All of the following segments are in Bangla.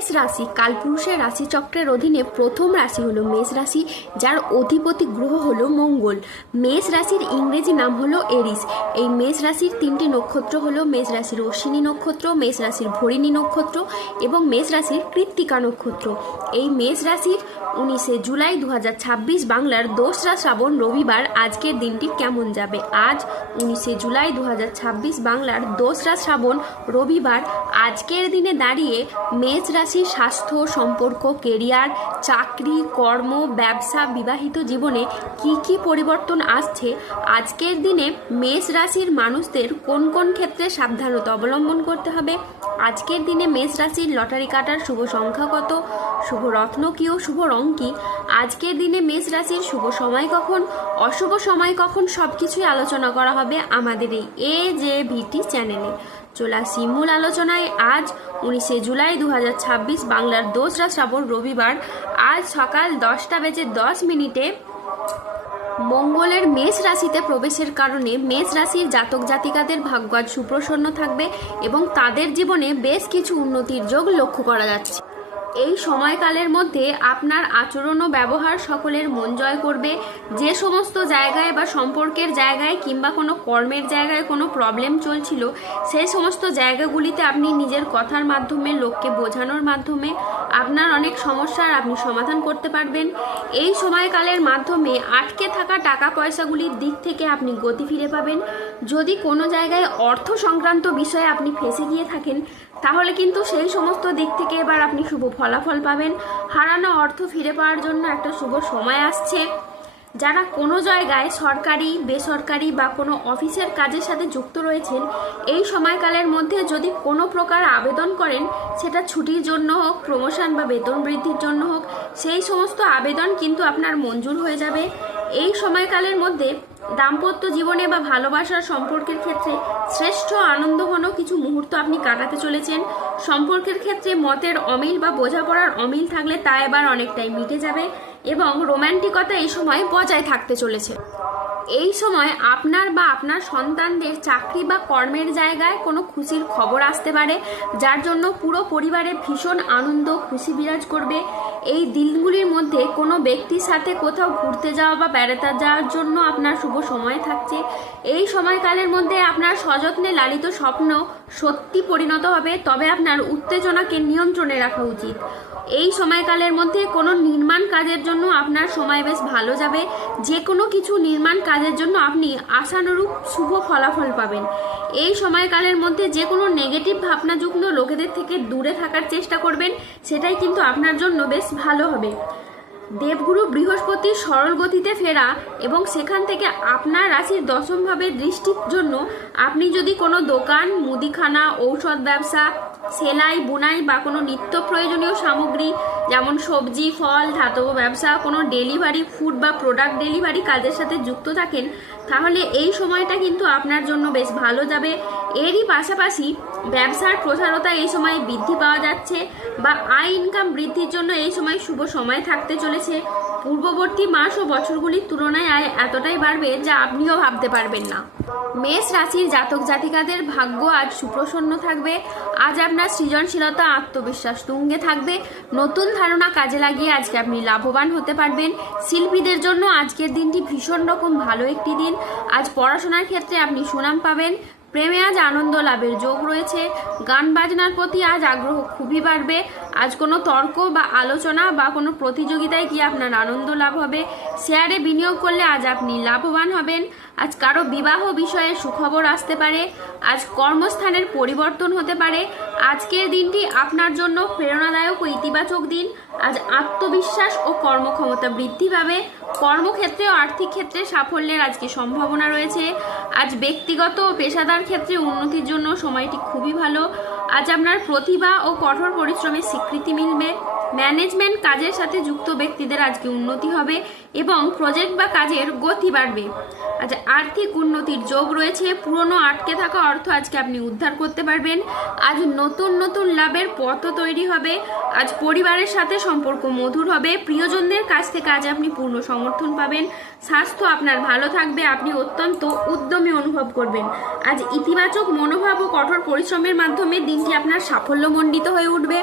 মেষ রাশি কালপুরুষের রাশিচক্রের অধীনে প্রথম রাশি হলো মেষ রাশি, যার অধিপতি গ্রহ হলো মঙ্গল। মেষ রাশির ইংরেজি নাম হলো এরিস। এই মেষ রাশির তিনটি নক্ষত্র হলো মেষ রাশির অশ্বিনী নক্ষত্র, মেষ রাশির ভরিণী নক্ষত্র এবং মেষ রাশির কৃত্তিকা নক্ষত্র। এই মেষ রাশির 19 জুলাই 2026 বাংলার 2রা শ্রাবণ রবিবার আজকের দিনটি কেমন যাবে। আজ 19 জুলাই 2026 বাংলার 2রা শ্রাবণ রবিবার আজকের দিনে দাঁড়িয়ে মেষ রাশির স্বাস্থ্য, সম্পর্ক, কেরিয়ার, চাকরি, কর্ম, ব্যবসা, বিবাহিত জীবনে কি কি পরিবর্তন আসছে, আজকের দিনে মেষ রাশির মানুষদের কোন কোন ক্ষেত্রে সাবধানতা অবলম্বন করতে হবে, আজকের দিনে মেষ রাশির লটারি কাটার শুভ সংখ্যা কত, শুভ রত্ন কি ও শুভ রং কি, আজকের দিনে মেষ রাশির শুভ সময় কখন, অশুভ সময় কখন, সব কিছুই আলোচনা করা হবে আমাদের এই AJVT চ্যানেলে। চলে আসি মূল আলোচনায়। আজ 19 জুলাই 2026 বাংলার 2রা শ্রাবণ রবিবার আজ সকাল 10টা বেজে 10 মিনিটে মঙ্গলের মেষ রাশিতে প্রবেশের কারণে মেষ রাশির জাতক জাতিকাদের ভাগ্য আজ সুপ্রসন্ন থাকবে এবং তাদের জীবনে বেশ কিছু উন্নতির যোগ লক্ষ্য করা যাচ্ছে। এই সময়কালের মধ্যে আপনার আচরণ ও ব্যবহার সকলের মন জয় করবে। যে সমস্ত জায়গায় বা সম্পর্কের জায়গায় কিংবা কোনো কর্মের জায়গায় কোনো প্রবলেম চলছিল, সেই সমস্ত জায়গাগুলিতে আপনি নিজের কথার মাধ্যমে, লোককে বোঝানোর মাধ্যমে আপনার অনেক সমস্যার আপনি সমাধান করতে পারবেন। এই সময়কালের মাধ্যমে আটকে থাকা টাকা পয়সাগুলির দিক থেকে আপনি গতি ফিরে পাবেন। যদি কোনো জায়গায় অর্থ সংক্রান্ত বিষয়ে আপনি ফেঁসে গিয়ে থাকেন, তাহলে কিন্তু সেই সমস্ত দিক থেকে এবার আপনি শুভ ফলাফল পাবেন। হারানো অর্থ ফিরে পাওয়ার জন্য একটা শুভ সময় আসছে। যারা কোনো জায়গায় সরকারি, বেসরকারি বা কোনো অফিসের কাজের সাথে যুক্ত রয়েছেন, এই সময়কালের মধ্যে যদি কোনো প্রকার আবেদন করেন, সেটা ছুটির জন্য হোক, প্রমোশন বা বেতন বৃদ্ধির জন্য হোক, সেই সমস্ত আবেদন কিন্তু আপনার মঞ্জুর হয়ে যাবে। এই সময়কালের মধ্যে দাম্পত্য জীবনে বা ভালোবাসার সম্পর্কের ক্ষেত্রে শ্রেষ্ঠ আনন্দঘন কিছু মুহূর্ত আপনি কাটাতে চলেছেন। সম্পর্কের ক্ষেত্রে মতের অমিল বা বোঝাপড়ার অমিল থাকলে তা এবার অনেকটাই মিটে যাবে এবং রোম্যান্টিকতা এই সময় বজায় থাকতে চলেছে। এই সময় আপনার বা আপনার সন্তানদের চাকরি বা কর্মের জায়গায় কোনো খুশির খবর আসতে পারে, যার জন্য পুরো পরিবারে ভীষণ আনন্দ, খুশি বিরাজ করবে। এই দিনগুলির মধ্যে কোনো ব্যক্তির সাথে কোথাও ঘুরতে যাওয়া বা বেড়াতে যাওয়ার জন্য আপনার শুভ সময় থাকছে। এই সময়কালের মধ্যে আপনার সযত্নে লালিত স্বপ্ন সত্যি পরিণত হবে, তবে আপনার উত্তেজনাকে নিয়ন্ত্রণে রাখা উচিত। এই সময়কালের মধ্যে কোনো নির্মাণ কাজের জন্য আপনার সময় বেশ ভালো যাবে। যে কোনো কিছু নির্মাণ কাজের জন্য আপনি আশানুরূপ শুভ ফলাফল পাবেন। এই সময়কালের মধ্যে যে কোনো নেগেটিভ ভাবনাযুক্ত লোকেদের থেকে দূরে থাকার চেষ্টা করবেন, সেটাই কিন্তু আপনার জন্য বেশ ভালো হবে। দেবগুরু বৃহস্পতির সরল গতিতে ফেরা এবং সেখান থেকে আপনার রাশির 10ম ভাবের দৃষ্টির জন্য আপনি যদি কোনো দোকান, মুদিখানা, ঔষধ ব্যবসা, সেলাই, বুনাই বা কোনো নিত্য প্রয়োজনীয় সামগ্রী যেমন সবজি, ফল, ধাতব ব্যবসা, কোনো ডেলিভারি, ফুড বা প্রোডাক্ট ডেলিভারি কাজের সাথে যুক্ত থাকেন, তাহলে এই সময়টা কিন্তু আপনার জন্য বেশ ভালো যাবে। এরই পাশাপাশি ব্যবসার প্রসারতা এই সময় বৃদ্ধি পাওয়া যাচ্ছে বা আয় ইনকাম বৃদ্ধির জন্য এই সময় শুভ সময় থাকতে চলেছে। পূর্ববর্তী মাস ও বছরগুলির তুলনায় আয় এতটাই বাড়বে যা আপনিও ভাবতে পারবেন না। মেষ রাশির জাতক জাতিকাদের ভাগ্য আজ সুপ্রসন্ন থাকবে। আজ আপনার সৃজনশীলতা, আত্মবিশ্বাস তুঙ্গে থাকবে। নতুন ধারণা কাজে লাগিয়ে আজকে আপনি লাভবান হতে পারবেন। শিল্পীদের জন্য আজকের দিনটি ভীষণ রকম ভালো একটি দিন। আজ পড়াশোনার ক্ষেত্রে আপনি সুনাম পাবেন। প্রেমে আজ আনন্দ লাভের যোগ রয়েছে। গান বাজনার প্রতি আজ আগ্রহ খুবই বাড়বে। আজ কোনো তর্ক বা আলোচনা বা কোনো প্রতিযোগিতায় গিয়ে আপনার আনন্দ লাভ হবে। শেয়ারে বিনিয়োগ করলে আজ আপনি লাভবান হবেন। আজ কারো বিবাহ বিষয়ে সুখবর আসতে পারে। আজ কর্মস্থানের পরিবর্তন হতে পারে। আজকের দিনটি আপনার জন্য প্রেরণাদায়ক ও ইতিবাচক দিন। আজ আত্মবিশ্বাস ও কর্মক্ষমতা বৃদ্ধি পাবে। কর্মক্ষেত্রে ও আর্থিক ক্ষেত্রে সাফল্যের আজকে সম্ভাবনা রয়েছে। আজ ব্যক্তিগত ও পেশাদার ক্ষেত্রে উন্নতির জন্য সময়টি খুবই ভালো। আজ আপনার প্রতিভা ও কঠোর পরিশ্রমের স্বীকৃতি মিলবে। ম্যানেজমেন্ট কাজের সাথে যুক্ত ব্যক্তিদের আজকে উন্নতি হবে এবং প্রজেক্ট বা কাজের গতি বাড়বে। আজ আর্থিক উন্নতির যোগ রয়েছে। পুরনো আটকে থাকা অর্থ আজকে আপনি উদ্ধার করতে পারবেন। আজ নতুন নতুন লাভের পথ তৈরি হবে। আজ পরিবারের সাথে সম্পর্ক মধুর হবে। প্রিয়জনদের কাছ থেকে আজ আপনি পূর্ণ সমর্থন পাবেন। স্বাস্থ্য আপনার ভালো থাকবে। আপনি অত্যন্ত উদ্যমী অনুভব করবেন। আজ ইতিবাচক মনোভাব ও কঠোর পরিশ্রমের মাধ্যমে দিনটি আপনার সাফল্যমণ্ডিত হয়ে উঠবে।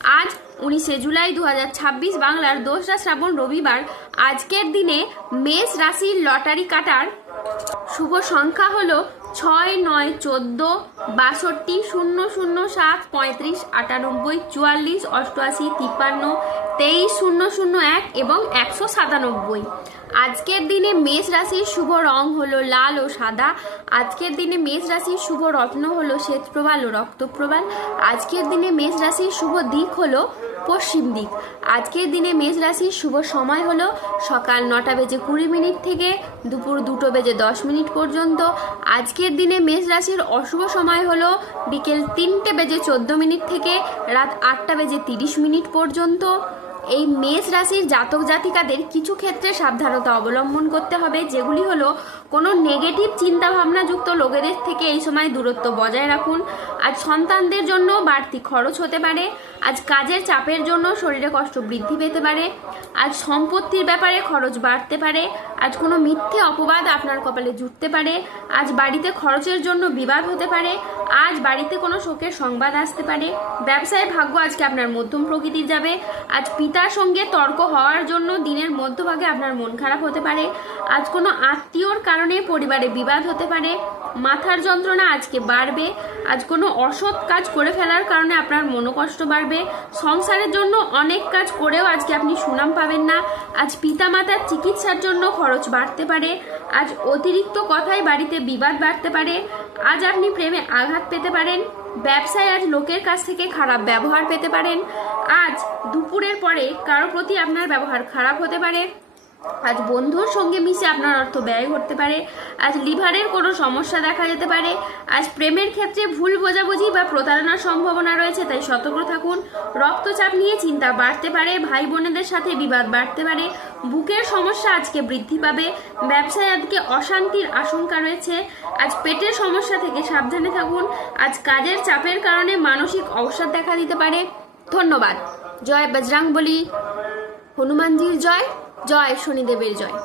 আজ 19শে জুলাই 2026 বাংলার 2রা শ্রাবণ রবিবার। আজকের দিনে মেষ রাশির লটারি কাটার শুভ সংখ্যা হলো 6, 9, 14, 62, 0, 0, 7, 35, 98, 44, 88, 53, 23, 0, 0, 1 এবং 197। আজকের দিনে মেষ রাশির শুভ রং হলো লাল ও সাদা। আজকের দিনে মেষ রাশির শুভ রত্ন হলো শ্বেতপ্রবাল ও রক্তপ্রবাল। আজকের দিনে মেষ রাশির শুভ দিক হলো পশ্চিম দিক। আজকের দিনে মেষ রাশির শুভ সময় হলো সকাল 9:20 থেকে দুপুর 2:10 পর্যন্ত। আজকের দিনে মেষ রাশির অশুভ সময় হলো বিকেল 3:14 থেকে রাত 8:30 পর্যন্ত। এই মেষ রাশির জাতক জাতিকাদের কিছু ক্ষেত্রে সাবধানতা অবলম্বন করতে হবে, যেগুলি হলো কোনো নেগেটিভ চিন্তাভাবনাযুক্ত লোকেদের থেকে এই সময় দূরত্ব বজায় রাখুন। আজ সন্তানদের জন্য বাড়তি খরচ হতে পারে। আজ কাজের চাপের জন্য শরীরে কষ্ট বৃদ্ধি পেতে পারে। আজ সম্পত্তির ব্যাপারে খরচ বাড়তে পারে। আজ কোনো মিথ্যে অপবাদ আপনার কপালে জুটতে পারে। আজ বাড়িতে খরচের জন্য বিবাদ হতে পারে। আজ বাড়িতে কোনো শোকের সংবাদ আসতে পারে। ব্যবসায় ভাগ্য আজকে আপনার মধ্যম প্রকৃতির যাবে। আজ পিতার সঙ্গে তর্ক হওয়ার জন্য দিনের মধ্যভাগে আপনার মন খারাপ হতে পারে। আজ কোনো আত্মীয়র কারণে পরিবারে বিবাদ হতে পারে। মাথার যন্ত্রণা আজকে বাড়বে। আজ কোনো অসৎ কাজ করে ফেলার কারণে আপনার মনোকষ্ট বাড়বে। সংসারের জন্য অনেক কাজ করেও আজকে আপনি সুনাম পাবেন না। আজ পিতামাতার চিকিৎসার জন্য খরচ বাড়তে পারে। আজ অতিরিক্ত কথায় বাড়িতে বিবাদ বাড়তে পারে। আজ আপনি প্রেমে আঘাত পেতে পারেন। ব্যবসায় আজ লোকের কাছ থেকে খারাপ ব্যবহার পেতে পারেন। আজ দুপুরের পরে কারো প্রতি আপনার ব্যবহার খারাপ হতে পারে। আজ বন্ধুর সঙ্গে মিশে আপনার অর্থ ব্যয় করতে পারে। আজ লিভারের কোনো সমস্যা দেখা যেতে পারে। আজ প্রেমের ক্ষেত্রে ভুল বোঝাবুঝি বা প্রতারণার সম্ভাবনা রয়েছে, তাই সতর্ক থাকুন। রক্তচাপ নিয়ে চিন্তা বাড়তে পারে। ভাই বোনেদের সাথে বিবাদ বাড়তে পারে। বুকের সমস্যা আজকে বৃদ্ধি পাবে। ব্যবসায় আজকে অশান্তির আশঙ্কা রয়েছে। আজ পেটের সমস্যা থেকে সাবধানে থাকুন। আজ কাজের চাপের কারণে মানসিক অবসাদ দেখা দিতে পারে। ধন্যবাদ। জয় বজরংবলী, হনুমানজির জয়, জয় শনিদেবের জয়।